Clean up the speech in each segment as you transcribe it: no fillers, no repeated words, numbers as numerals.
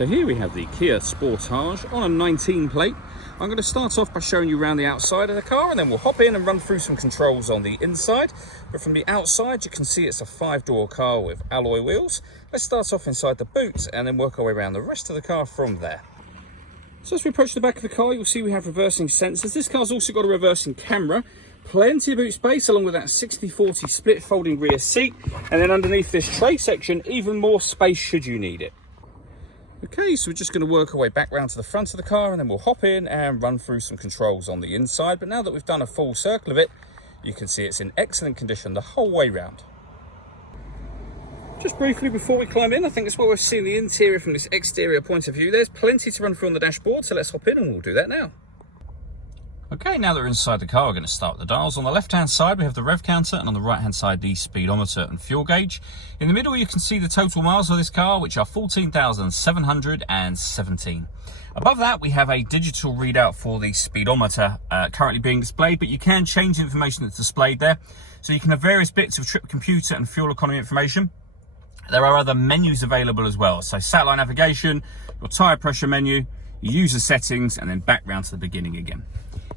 So here we have the Kia Sportage on a 19 plate. I'm going to start off by showing you around the outside of the car, and then we'll hop in and run through some controls on the inside. But from the outside, you can see it's a 5-door car with alloy wheels. Let's start off inside the boot and then work our way around the rest of the car from there. So as we approach the back of the car, you'll see we have reversing sensors. This car's also got a reversing camera. Plenty of boot space, along with that 60/40 split folding rear seat. And then underneath this tray section, even more space should you need it. Okay, so we're just going to work our way back round to the front of the car, and then we'll hop in and run through some controls on the inside. But now that we've done a full circle of it, you can see it's in excellent condition the whole way round. Just briefly before we climb in, I think it's well worth seeing the interior from this exterior point of view. There's plenty to run through on the dashboard, so let's hop in and we'll do that now. Okay, now that we're inside the car, we're going to start with the dials. On the left-hand side, we have the rev counter, and on the right-hand side, the speedometer and fuel gauge. In the middle, you can see the total miles of this car, which are 14,717. Above that, we have a digital readout for the speedometer currently being displayed, but you can change the information that's displayed there. So you can have various bits of trip computer and fuel economy information. There are other menus available as well. So satellite navigation, your tyre pressure menu, your user settings, and then back round to the beginning again.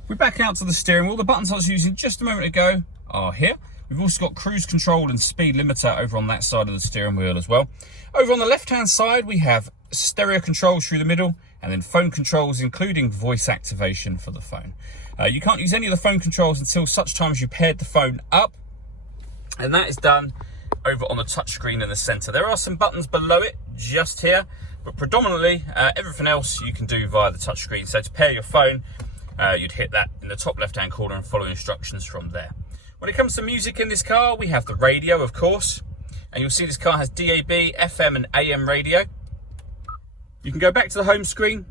We're back out to the steering wheel. The buttons I was using just a moment ago are here. We've also got cruise control and speed limiter over on that side of the steering wheel as well. Over on the left-hand side, we have stereo controls through the middle, and then phone controls, including voice activation for the phone. You can't use any of the phone controls until such time as you paired the phone up, and that is done over on the touchscreen in the center. There are some buttons below it, just here, but predominantly everything else you can do via the touchscreen. So to pair your phone, you'd hit that in the top left-hand corner and follow instructions from there. When it comes to music in this car, we have the radio, of course, and you'll see this car has DAB, FM and AM radio. You can go back to the home screen.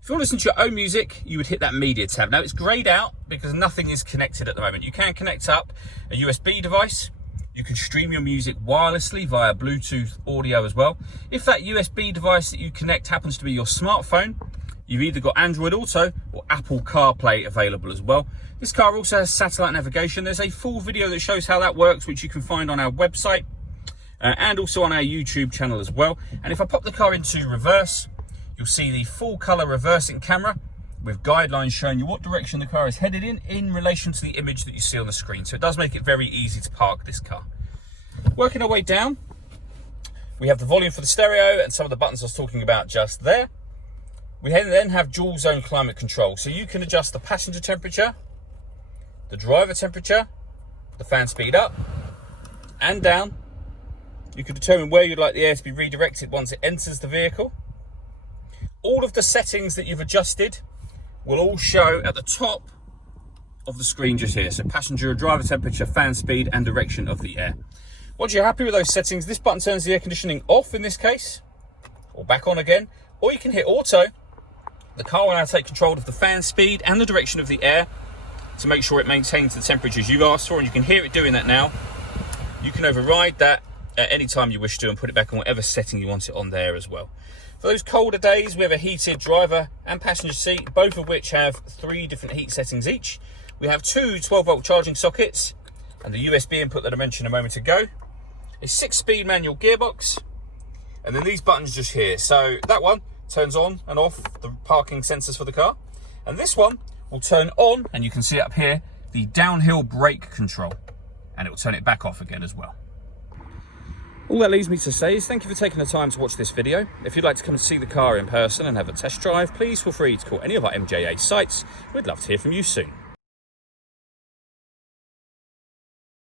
If you want to listen to your own music, you would hit that media tab. Now it's grayed out because nothing is connected at the moment. You can connect up a USB device. You can stream your music wirelessly via Bluetooth audio as well. If that USB device that you connect happens to be your smartphone, you've either got Android Auto or Apple CarPlay available as well. This car also has satellite navigation. There's a full video that shows how that works, which you can find on our website and also on our YouTube channel as well. And if I pop the car into reverse, you'll see the full color reversing camera with guidelines showing you what direction the car is headed in relation to the image that you see on the screen. So it does make it very easy to park this car. Working our way down, we have the volume for the stereo and some of the buttons I was talking about just there. We then have dual zone climate control, so you can adjust the passenger temperature, the driver temperature, the fan speed up and down. You can determine where you'd like the air to be redirected once it enters the vehicle. All of the settings that you've adjusted will all show at the top of the screen just here. So passenger, driver temperature, fan speed and direction of the air. Once you're happy with those settings, this button turns the air conditioning off in this case, or back on again, or you can hit auto. The car will now take control of the fan speed and the direction of the air to make sure it maintains the temperatures you've asked for, and you can hear it doing that now. You can override that at any time you wish to and put it back on whatever setting you want it on there as well. For those colder days, we have a heated driver and passenger seat, both of which have 3 different heat settings each. We have 2 12-volt charging sockets and the USB input that I mentioned a moment ago, a 6-speed manual gearbox, and then these buttons just here. So that one turns on and off the parking sensors for the car, and this one will turn on, and you can see up here, the downhill brake control, and it will turn it back off again as well. All that leaves me to say is thank you for taking the time to watch this video. If you'd like to come and see the car in person and have a test drive, please feel free to call any of our MJA sites. We'd love to hear from you soon.